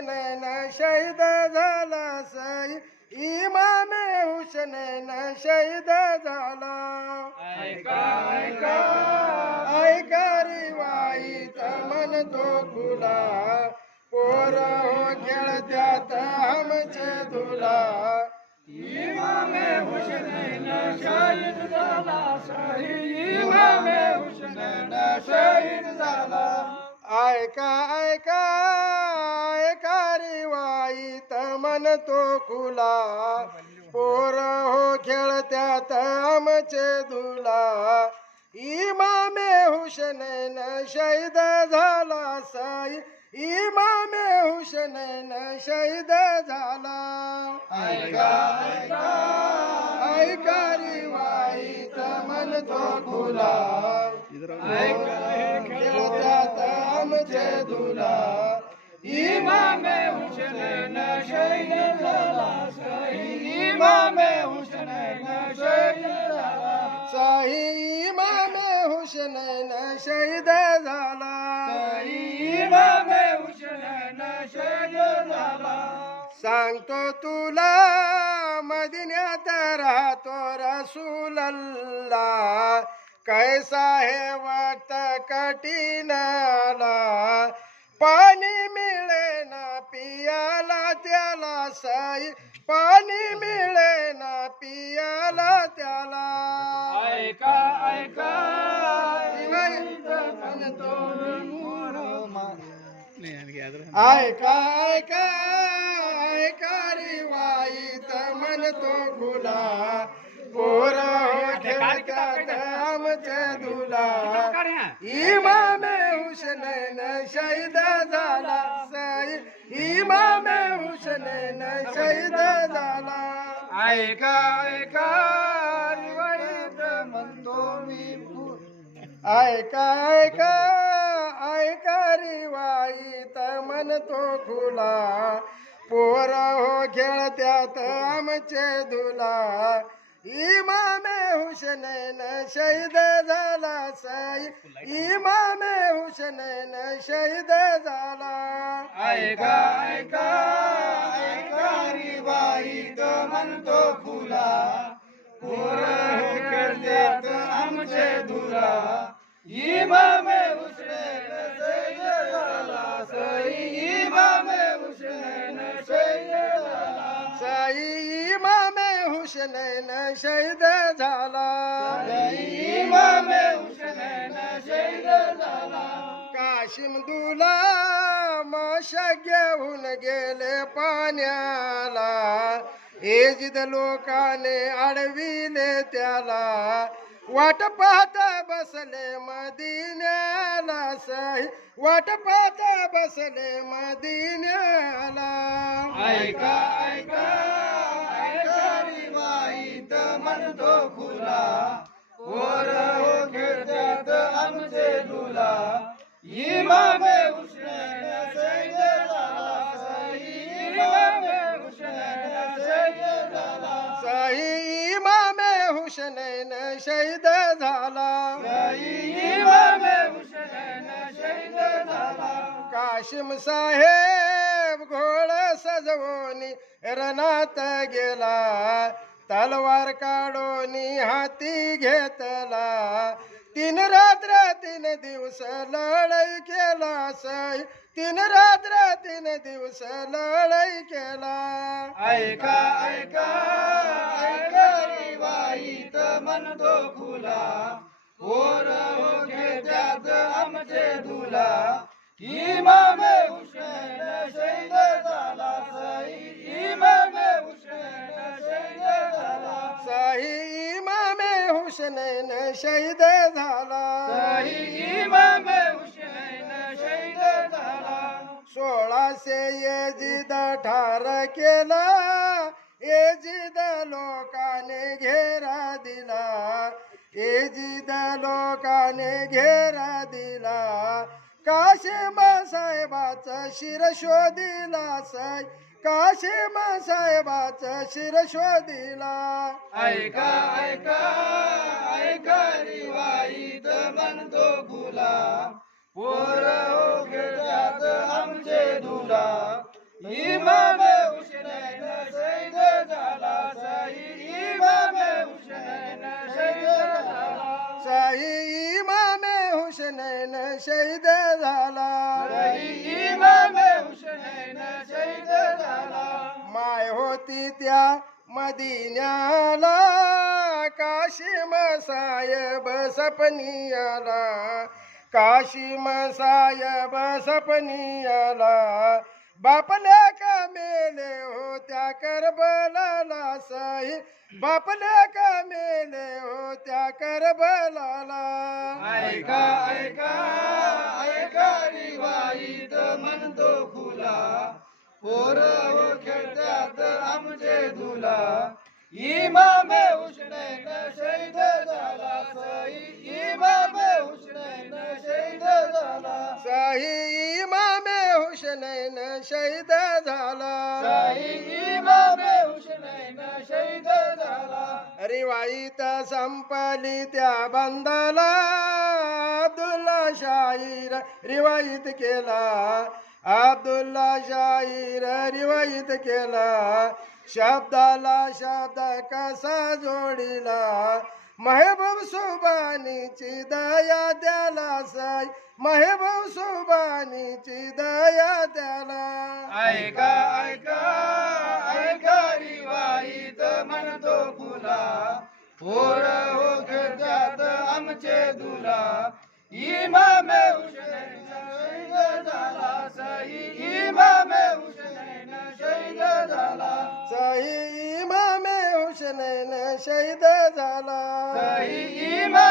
हुसैन शहीद झाला सई इमामे हुसैन शहीद झाला ऐका ऐका ऐका रिवाईत म्हणतो खुला पोर हो खेळत्यात आमचे धुला इमामे हुसैन शहीद झाला इमामे हुसैन शहीद झाला ऐका ऐका ऐका रिवाईत म्हणतो खुला पोर हो खेळत्यात आमचे धुला इमामे हुसैन शहीद झाला साई इमामे हुसैन शहीद झाला ऐका ऐका ऐका रिवाईत म्हणतो खुला खेळत्यात आमचे धुला इमामे हुसैन शहीद झाला इमामे हुसैन शहीद झाला शाही इमामे हुसैन शहीद झाला इमामे हुसैन शहीद झाला सांगतो तुला मदिन्यात राहतो रसूलल्लाह कैसा है वक्त कठीणाला पाणी मिळे ना पियाला त्याला साई पाणी मिळे ना पियाला त्याला ऐका ऐका म्हणतो ऐका ऐका ऐका रिवाईत म्हणतो खुला पोर खेळतात आमचे धुला इमामे हुसैन शहीद झाला साई इमामे हुसैन शहीद झाला ऐका ऐका रिवाईत म्हणतो मी ऐका ऐका ऐका रिवाईत म्हणतो खुला पोर हो खेळत्यात आमचे धुला इमामे हुसैन शहीद झाला साई इमामे हुसैन शहीद झाला ऐका ऐका ऐका रिवाईत म्हणतो खुला पोर खेळत्यात आमचे धुला इमामे हुसैन शहीद झाला इमामे हुसैन शहीद झाला साई इमामे हुसैन शहीद झाला इमामे हुसैन शहीद झाला काशिम दुला माशा घेऊन गेले पाण्याला एजिद लोकाने अडविले त्याला वाट पाहता बसले मदिन्याला साई वाट पाहता बसले मदिन्याला ऐका ऐका ऐका रिवाईत म्हणतो खुला पोर खेळत्यात आमचे धुला इमामे हुसैन शहीद झाला इमामे हुसैन शहीद झाला साई इमामे हुसैन शहीद झाला इमामे हुसैन शहीद झाला काशिम साहेब घोड सजवोनी रणात गेला तलवार काढोनी हाती घेतला 3 रात्र 3 दिवस लढाई केला साई 3 रात्र 3 दिवस लढाई केला ऐका ऐका ऐका रिवाईत म्हणतो खुला पोर घेत्यात आमचे धुला इमामे हुसैन शहीद झाला इमामे हुसैन शहीद झाला साई इमामे हुसैन शहीद झाला इमामे हुसैन शहीद झाला 1600 यजिद ठार केला यजिद लोकाने घेरा दिला यजिद लोकाने घेरा दिला काशिम साहेबाचा शिर शोधिला साई काशिम साहेबाचा शिर शोधिला ऐका ऐका ऐका रिवाईत म्हणतो खुला पोर घेतात आमचे धुला इमामे हुसैन शहीद झाला सही इमामे हुसैन शहीद झाला शाही इमामे हुसैन शहीद झाला सही इमामे हुसैन शहीद झाला माय होती त्या मदिन्याला काशिम साहेब सपनी आला काशिम साहेब सपनी आला बापल्या का मेले होत्या करबलाला साई बापल्या का मेले होत्या करबलाला ऐका ऐका ऐका रिवाईत म्हणतो खुला पोर हो खेळतात आमचे दुला इमामे हुसैन शहीद झाला सही इमामे हुसैन शहीद झाला शाही इमामे हुसैन शहीद झाला सही इमामे हुसैन शहीद झाला रिवाईत संपली त्या बंदाला अब्दुल्ला शाहीर रिवाईत केला अब्दुल्ला शाहीर रिवाईत केला शब्दाला शब्द कसा जोडिला महबूब सुबानीची दया त्याला साई महबूब सुबानीची दया त्याला ऐका ऐका ऐका रिवाईत म्हणतो खुला पोर हो खेळतात आमचे दुला इमामे हुसैन शहीद झाला सही इमामे हुसैन शहीद झाला शाही इमामे हुसैन शहीद झाला सही इमामे